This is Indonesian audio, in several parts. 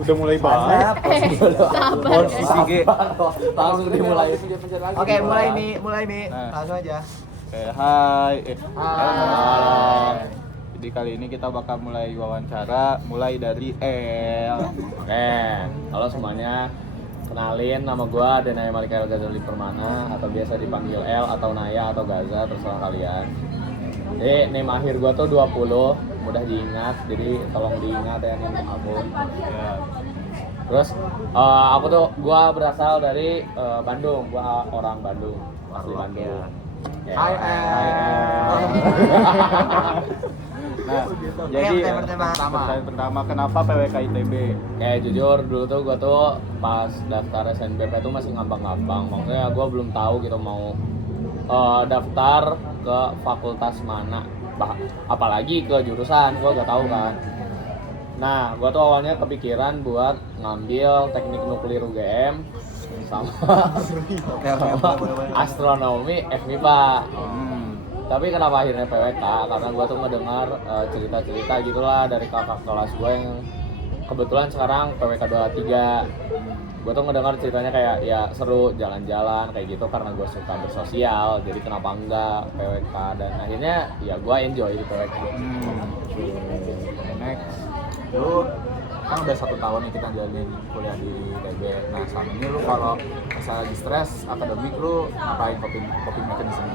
Udah mulai bahas. Posisi G. Langsung dimulai. Oke, mulai nih. Langsung aja. Oke, hai. Hai. Jadi kali ini kita bakal mulai wawancara mulai dari El. Oke, halo semuanya. Kenalin, nama gua Denaya Malikael Ghazali Permana atau biasa dipanggil El atau Naya atau Gaza, terserah kalian. Jadi name akhir gua tuh 20, mudah diingat. Jadi tolong diingat ya name aku. Ya. Terus gua berasal dari Bandung. Gua orang Bandung, asli Bandung. Ya. Hai. Nah, jadi pertanyaan pertanyaan pertama, kenapa PWK ITB? Kayak jujur dulu tuh gua tuh pas daftar SNBP tuh masih ngambang-ngambang. Maksudnya gua belum tahu gitu mau daftar ke fakultas mana. Apalagi ke jurusan, gua gak tahu kan. Nah, gua tuh awalnya kepikiran buat ngambil teknik nuklir UGM sama astronomi FMIPA. Tapi kenapa akhirnya PWK? Karena gue tuh ngedengar cerita-cerita gitulah dari kakak kelas gue yang kebetulan sekarang PWK 23. Gue tuh ngedengar ceritanya kayak ya seru, jalan-jalan kayak gitu karena gue suka bersosial. Jadi kenapa enggak PWK, dan akhirnya ya gue enjoy di PWK. Next, lu kan udah 1 tahun nih kita jalanin kuliah di ITB. Nah selama ini lu kalau misalnya lagi stres akademik, lu ngapain coping mechanism?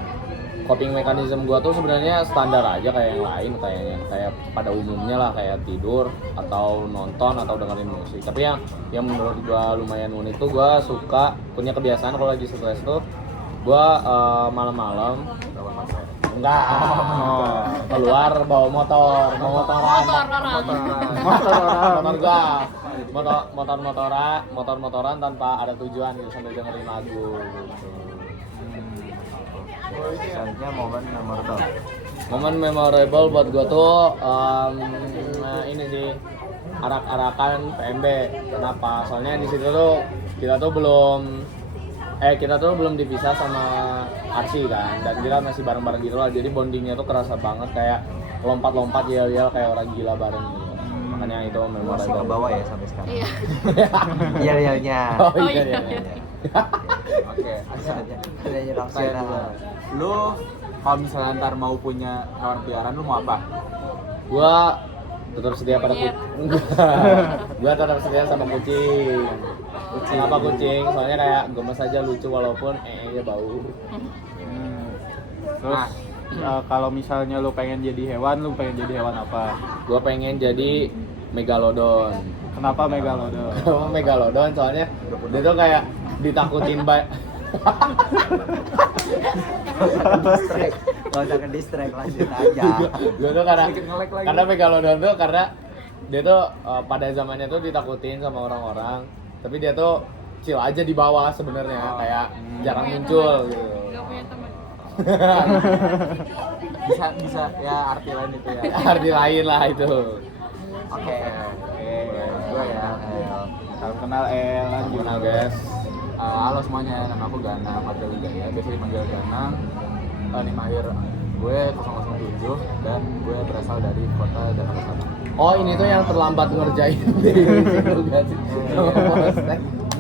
Coping mekanisme gue tuh sebenarnya standar aja kayak yang lain, kayak pada umumnya lah, kayak tidur atau nonton atau dengerin musik. Tapi yang menurut gue lumayan unik tuh gue suka punya kebiasaan kalau lagi stres tuh gue malam-malam keluar bawa motoran motor-motoran tanpa ada tujuan gitu, sambil dengerin lagu gitu. Misalnya momen memorable buat gue tuh ini sih, arak-arakan PMB. Kenapa? Soalnya di situ tuh kita tuh belum dipisah sama Arsi kan, dan kita masih bareng-bareng gitu lah. Jadi bondingnya tuh kerasa banget, kayak lompat-lompat yel-yel kayak orang gila bareng gitu. Makanya itu memorable. masih ke bawah ya sampai sekarang. Iya. Iya. Oh iya. Oke, Ada nyerang lu kalau misalnya ntar mau punya hewan peliharaan, lu mau apa? Gua tetap setia pada gua tetap setia sama kucing. Kenapa kucing? Soalnya kayak gemes aja, lucu walaupun nya bau. Terus kalau misalnya lu pengen jadi hewan apa? Gua pengen jadi megalodon. Kenapa megalodon? Megalodon soalnya dia tuh kayak ditakutin Kalau udah ke-distract lanjut aja. Gue tuh karena megalodon tuh karena dia tuh pada zamannya tuh ditakutin sama orang-orang, tapi dia tuh chill aja di bawah sebenarnya, kayak jarang muncul gitu. Gak punya teman. bisa ya arti lain itu ya. Arti lain lah itu. Oke. Gue ya. Salam kenal El, lanjut. Gimana guys? Halo semuanya, nama aku Gana Fadil Wijaya, biasa dipanggil Ganang. Name akhir gue 007 dan gue berasal dari kota Jakarta Selatan. Oh, ini tuh yang terlambat ngerjain di situ gak sih?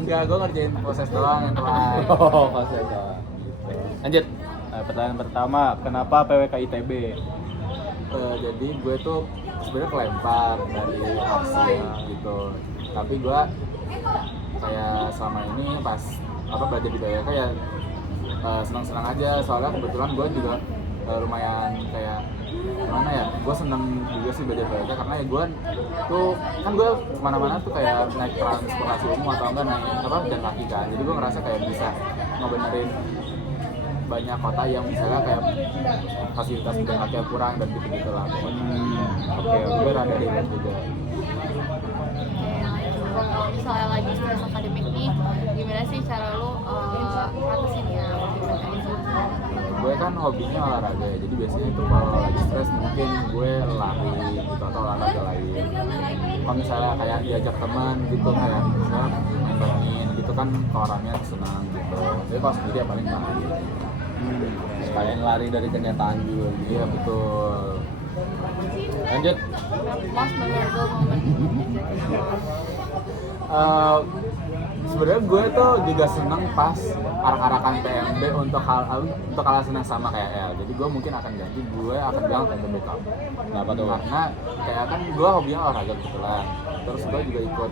Enggak, gue ngerjain proses doang yang telat. Oh, proses doang. Lanjut. Pertanyaan pertama, kenapa PWK ITB? Jadi gue tuh sebenarnya kelempar dari aksi gitu, tapi gue kayak selama ini pas belajar di BYK ya senang-senang aja, soalnya kebetulan gue juga lumayan kayak gimana ya, gue seneng juga sih belajar BYK karena ya gue tuh kan gue kemana-mana tuh kayak naik transportasi umum atau enggak naik jalan kaki kan, jadi gue ngerasa kayak bisa ngebenerin banyak kota yang misalnya kayak fasilitas jalan kaki kurang dan gitu-gitu lah pokoknya. Oke, gue rada relate juga. Kalau misalnya lagi stres akademik nih, gimana sih cara lu ngatasinnya? Gue kan hobinya olahraga ya, jadi biasanya itu kalau lagi stres mungkin gue lari gitu atau olahraga lain. Kalau misalnya kayak diajak teman gitu, kayak misalnya main gitu kan ke orangnya senang gitu. Jadi kalau sendiri ya paling lari. Sekalian lari dari kenyataan juga. Iya betul. Lanjut. Most memorable moment. Sebenarnya gue tuh juga seneng pas arak-arakan TMB untuk alasan yang sama kayak El. Jadi gue mungkin akan ganti, gue akan bilang TMB Cup. Kenapa tuh? Karena kayak kan gue hobinya olahraga kebetulan. Terus gue juga ikut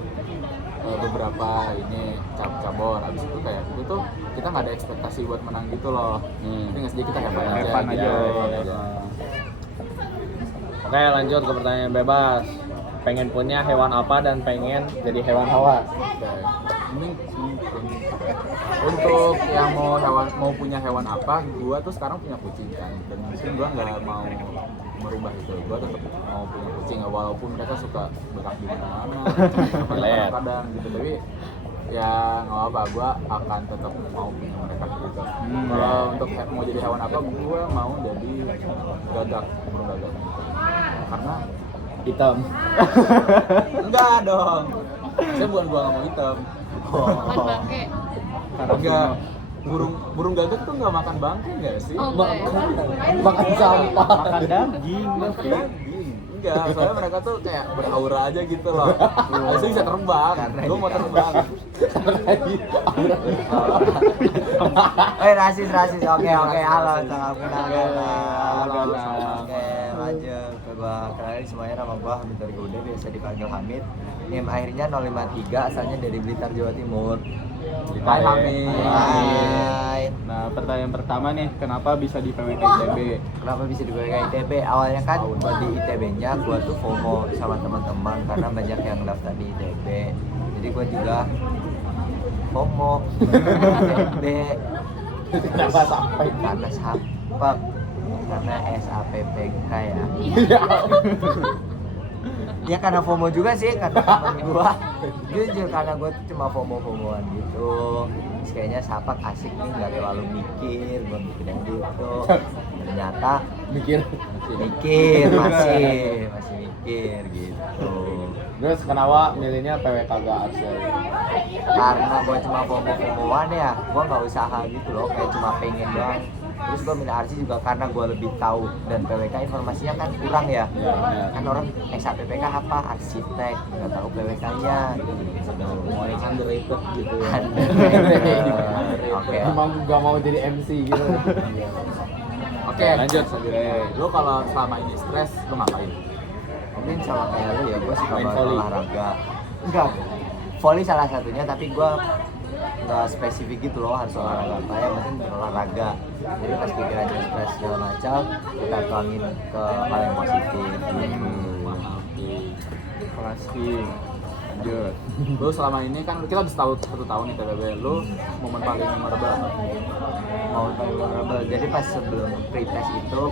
beberapa ini cabur. Abis itu kayak itu tuh kita nggak ada ekspektasi buat menang gitu loh. Tapi nggak sedikit kita hebat Hebat aja. aja. Oke, lanjut ke pertanyaan bebas. Pengen punya hewan apa dan pengen jadi hewan apa? Oke. Ini untuk yang mau punya hewan apa, gua tuh sekarang punya kucing kan, dan mungkin gua nggak mau merubah itu. Gua tetap mau punya kucing walaupun mereka suka berak di mana-mana, kadang-kadang gitu. Tapi ya nggak apa, gua akan tetap mau punya mereka gitu. Kalau untuk mau jadi hewan apa, gua mau jadi gagak, burung gagak. Karena Hitam. enggak dong, saya bukan gua nggak mau hitam. Kan bangke. Enggak, burung gagak tuh nggak makan bangkai nggak sih? Oh enggak ya? Makan sampah. Makan daging. Enggak, soalnya mereka tuh kayak beraura aja gitu loh. Habis itu bisa terbang. Gue mau terbang. Rasis. Oke. Halo, salam kenal. Oke, lanjut. Coba kenalin semuanya, nama gua Hamid Targode, biasa dipanggil Hamid. NIM akhirnya 053, asalnya dari Blitar, Jawa Timur. Hai Hamid. Hai. Nah, pertanyaan pertama nih, kenapa bisa di PWK ITB? Kenapa bisa dipakai ITB? Awalnya kan buat di ITB-nya gua tuh FOMO sama teman-teman karena banyak yang daftar di ITB. Jadi gua juga FOMO ITB. Kenapa sampai? Karena sampek, karena SAPPK ya. Ya karena FOMO juga sih, karena temen gua jujur, karena gua tuh cuma FOMO-FOMOan gitu. Terus kayaknya sapak asik nih, gak terlalu mikir, gua mikirin gitu. Ternyata Mikir. masih mikir gitu. Terus kenapa milihnya PWK gak Arsel? Karena gua cuma FOMO-FOMOan ya, gua nggak usaha gitu loh, kayak cuma pengen doang. Terus gue milih Arsi juga karena gue lebih tahu, dan PWK informasinya kan kurang ya. Kan orang SAPPK apa, arsitek, nggak tahu PWK-nya gitu. Mau yang underrated gitu ya. Oke. Emang gak mau jadi MC gitu. Oke, lanjut. Lu kalau selama ini stres, lu ngapain? Mungkin sama kayak lu ya, gue suka Main banget volley. olahraga. Enggak, volley salah satunya, tapi gue nggak spesifik gitu loh harus olahraga apa, yang penting berolahraga. Jadi pas pikirannya stres segala macam, kita tuangin ke hal yang positif gitu. Pasti. Lanjut. Lu selama ini kan kita udah 1 tahun nih TBB, lu momen paling memorable apa? Mau memorable. Jadi pas sebelum pretest itu,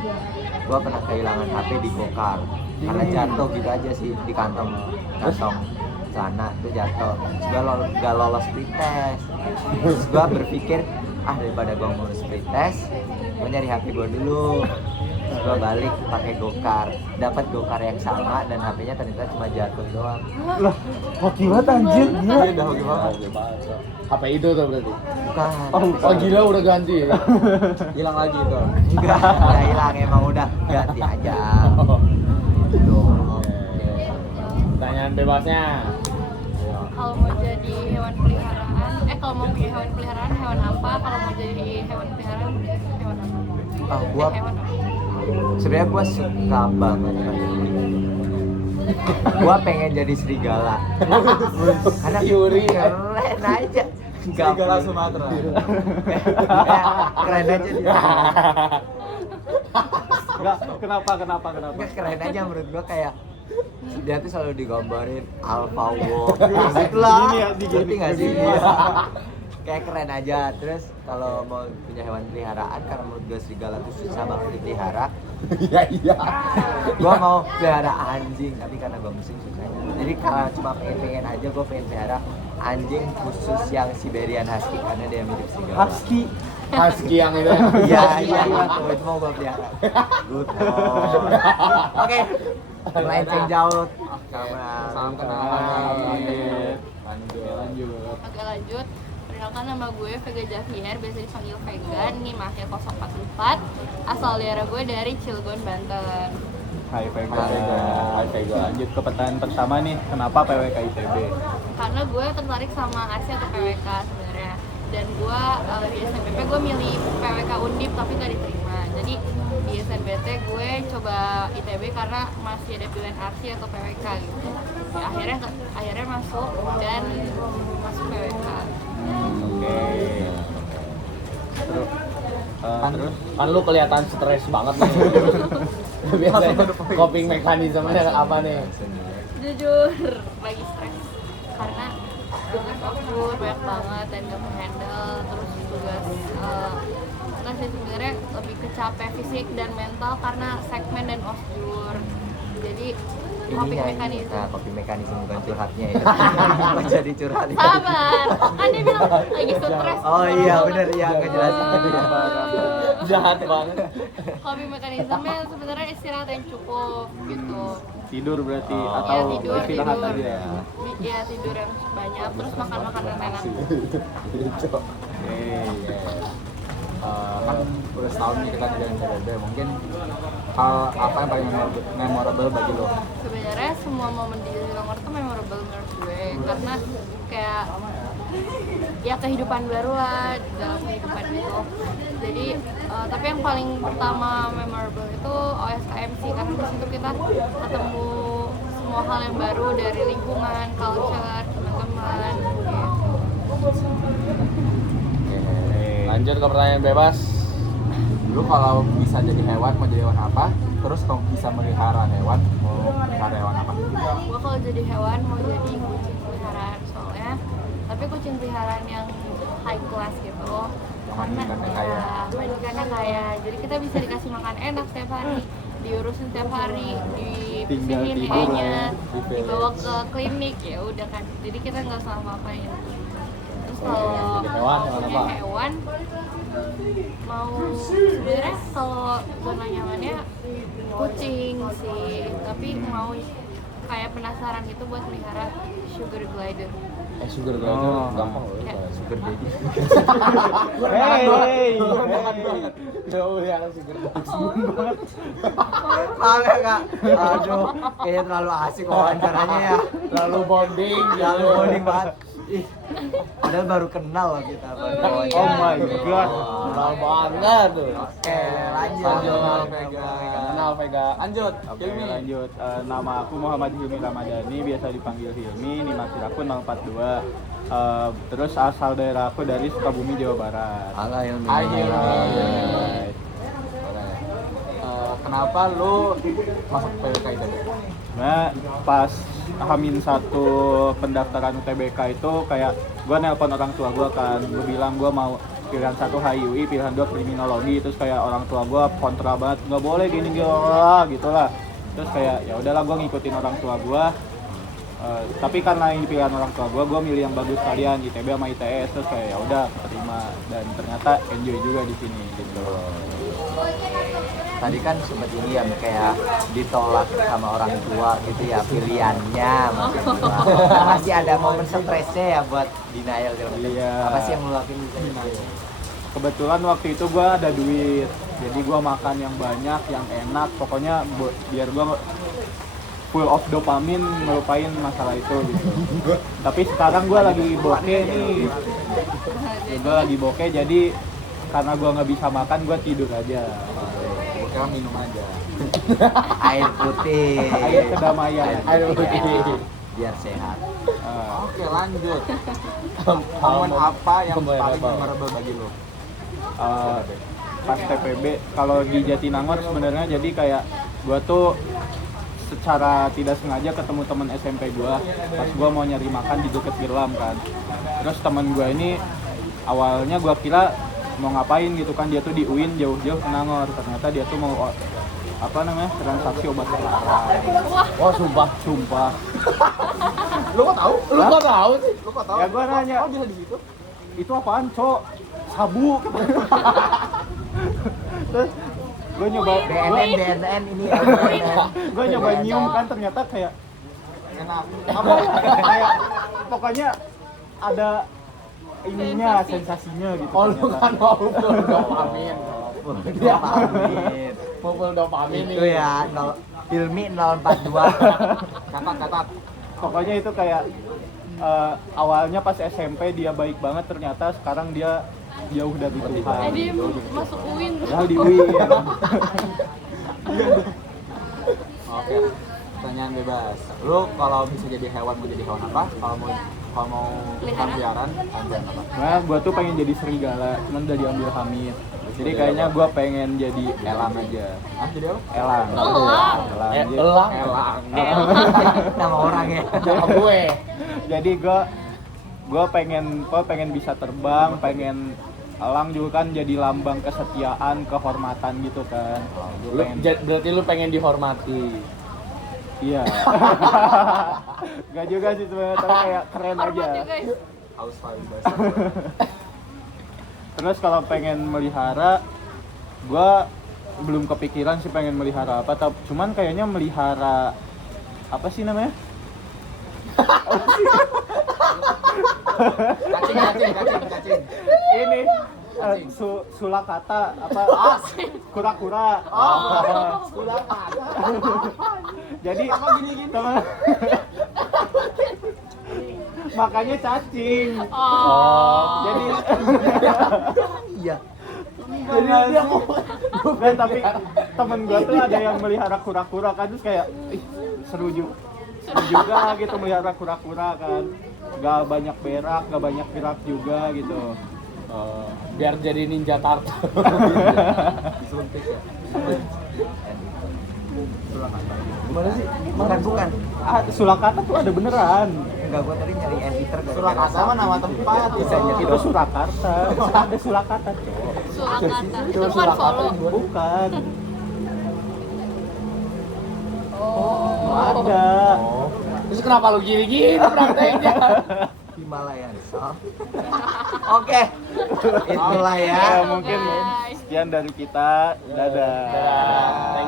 gua pernah kehilangan HP di gokar karena jatuh gitu aja sih di kantong celana itu jatuh. Terus gua gak lolos pretest. Terus gua berpikir, daripada gua ngurus pretest, gua nyari HP gua dulu. Terus gua balik pakai gokar, dapat gokar yang sama dan HP-nya ternyata cuma jatuh doang. Lah, hoki banget anjir. Iya, udah gimana? HP itu tuh berarti. Bukan. Oh gila udah ganti ya? Hilang lagi itu. Enggak, udah hilang, emang udah ganti aja. Gitu. Pertanyaan bebasnya. Kalau mau jadi hewan peliharaan, kalau mau punya hewan peliharaan, hewan apa? Kalau mau jadi hewan peliharaan, hewan apa? Gua Hewan apa? sebenarnya gua suka banget gua pengen jadi serigala karena Yuri. keren aja. Serigala Sumatera. Keren aja dia. Enggak, kenapa? Enggak, keren aja menurut gua, kayak dia tuh selalu digambarin alpha wolf gitu lah. Begini ya, Ngerti nggak sih? begini. Kayak keren aja. Terus kalau mau punya hewan peliharaan, karena menurut gue serigala tuh susah banget dipelihara, Iya. gue mau pelihara anjing, tapi karena gue musim susah. Jadi kalau cuma pengen aja, gue pengen pelihara anjing khusus yang Siberian Husky karena dia mirip serigala. Husky yang itu. Iya, itu mau gue pelihara. Good boy. Oke, melenceng jauh. Salam kenal. Lanjut. Oke, lanjut. Perkenalkan, nama gue Vega Javier, biasa dipanggil Vega, nih Mahir 044. Asal daerah gue dari Cilegon, Banten. Hai Vega. Hai Vega. Lanjut ke pertanyaan pertama nih, kenapa PWK ITB? Karena gue tertarik sama ASI atau PWK sebenarnya. Dan gue di SNBP gue milih PWK Undip tapi nggak diterima. Jadi di SNBT gue coba ITB karena masih ada pilihan ASI atau PWK gitu. Ya, akhirnya masuk dan masuk PWK. Oke. Terus terus Kan lu kelihatan stres banget nih. Biasanya coping mekanismenya apa nih? Jujur lagi stres karena tugas ospur banyak banget dan gak handle, terus tugas kan sih sebenarnya lebih ke capek fisik dan mental karena segmen dan ospur. Jadi coping mekanisme. Nah, coping mekanisme bukan curhatnya ya. Apa jadi curhat ya? Sabar, kan dia bilang lagi stres. Oh iya benar ya, ngejelasin tadi ya. Jahat banget. Coping mekanismenya sebenarnya istirahat yang cukup gitu. tidur berarti Oh. atau Ya, tidur. istirahat aja. Iya, tidur yang banyak, terus makan makanan enak. Oke. Kan udah setahun nih kita ngadain PBB, mungkin hal apa yang paling memorable bagi lo? Sebenarnya semua momen di Jatinangor tuh memorable menurut gue karena kayak ya kehidupan baru lah dalam kehidupan itu. Jadi tapi yang paling pertama memorable itu OSKM sih karena di situ kita ketemu semua hal yang baru dari lingkungan, culture, teman-teman gitu. Lanjut ke pertanyaan bebas. Lu kalau bisa jadi hewan, mau jadi hewan apa? Terus kalau bisa melihara hewan, mau melihara hewan apa? Gue kalau jadi hewan mau jadi kucing peliharaan soalnya, tapi kucing peliharaan yang high class gitu. Yang Karena majikannya kaya. majikannya kaya, jadi kita bisa dikasih makan enak setiap hari, diurusin setiap hari, Tinggal dibersihin tidur nya, ya, dibawa ke klinik ya udah kan. Jadi kita nggak usah apa-apain. Terus kalau Jadi hewan punya apa? hewan mau sebenarnya kalau zona nyamannya kucing sih, tapi mau kayak penasaran gitu buat melihara sugar glider. Sugar glider Oh. gampang loh. Kayak Sugar daddy. Hey. Jauh ya sugar glider. Maaf ya kak. Aduh, kayaknya terlalu asik wawancaranya ya. Terlalu bonding Terlalu gitu. bonding banget. Ih, padahal baru kenal loh kita. Oh my god. Kenal banget tuh. Oke, lanjut. Lanjut, Vega. Kenal Vega. Lanjut, Oke, Hilmi. lanjut. Nama aku Muhammad Hilmi Ramadhani, biasa dipanggil Hilmi, NIM aku 042. Terus asal daerah aku dari Sukabumi, Jawa Barat. Halo Hilmi. Hai, Hilmi. Hai. Kenapa lu masuk PWK ITB? Nah, pas H-1 pendaftaran UTBK itu kayak gue nelpon orang tua gue kan, gue bilang gue mau pilihan 1 HIUI, pilihan 2 kriminologi, terus kayak orang tua gue kontra banget, nggak boleh gini gitu lah. Terus kayak ya udahlah gue ngikutin orang tua gue. Tapi karena ini pilihan orang tua gue milih yang bagus kalian, ITB sama ITS, terus kayak ya udah terima dan ternyata enjoy juga di sini gitu. Tadi kan sempat ini ya kayak ditolak sama orang tua gitu ya pilihannya maksudnya. Nah, masih ada momen stresnya ya buat denial segala macam. Iya. Apa sih yang lu lakuin di denial? Kebetulan waktu itu gue ada duit, jadi gue makan yang banyak, yang enak, pokoknya biar gue full of dopamin melupain masalah itu gitu. Tapi sekarang gue lagi bokeh nih, gue lagi bokeh jadi karena gue nggak bisa makan gue tidur aja. Sekarang minum aja. Air putih. Air kedamaian. Air putih. Biar sehat. Oke, lanjut. Momen apa yang paling memorable bagi lo? Pas TPB kalau di Jatinangor sebenarnya jadi kayak gue tuh secara tidak sengaja ketemu temen SMP gue pas gue mau nyari makan di deket Girlam kan. Terus temen gue ini awalnya gue kira mau ngapain gitu kan, dia tuh di UIN jauh-jauh ke Nangor, ternyata dia tuh mau transaksi obat terlarang. Wah, Sumpah. Lo kok tahu? Lu kok tahu sih? Lo kok tahu? Ya gua nanya. Oh, dia di situ. Itu apaan, Cok? Sabu. Terus gue nyoba BNN ini ya. gue nyoba nyium kan, ternyata kayak Enak. apa kayak pokoknya ada ininya, sensasinya gitu. Oh, lu ternyata. kan mau dopamin. Full dopamin. Pupul dopamin Itu ya, Hilmi 042. Catat. Pokoknya itu kayak awalnya pas SMP dia baik banget, ternyata sekarang dia jauh dari Tuhan. dia masuk UIN. Padahal di UIN. Oke. Pertanyaan bebas. Lu kalau bisa jadi hewan, mau jadi hewan apa? Kalau mau Peliharaan? hewan apa? Nah, gua tuh pengen jadi serigala, cuman udah diambil Hamid. Jadi kayaknya gua pengen jadi elang aja. Ah, jadi apa? Elang. Elang. Elang. Elang. Elang. Nama orang ya. Nama gue. Jadi gua pengen bisa terbang, pengen elang juga kan jadi lambang kesetiaan, kehormatan gitu kan. Gua pengen Berarti lu pengen dihormati. iya. Gak juga sih sebenarnya, tapi kayak keren aja. Hormat ya guys. Haus validasi. Terus kalau pengen melihara, gua belum kepikiran sih pengen melihara apa, cuman kayaknya melihara apa sih namanya? Cacing. Ini sulakata apa? Kura-kura. Jadi teman makanya cacing. Jadi Iya. bukan, tapi temen gua tuh ada yang melihara kura-kura kan, terus kayak seru juga gitu melihara kura-kura kan. Gak banyak berak, gak banyak gerak juga gitu. Biar jadi ninja turtle. Disuntik ya. Gimana sih? Bukan. Sulakata tuh ada beneran. Enggak, gua tadi nyari anteater gara-gara Surakarta mah nama tempat. Bisa nyari. Itu Surakarta. Ada Sulakata, Cok. Sulakata. Itu kan Solo. Bukan. Oh. Ada. Terus kenapa lu gini-gini prakteknya? Himalayan. Oke. Itulah ya. Ya, mungkin Guys. sekian dari kita. Dadah. Dadah.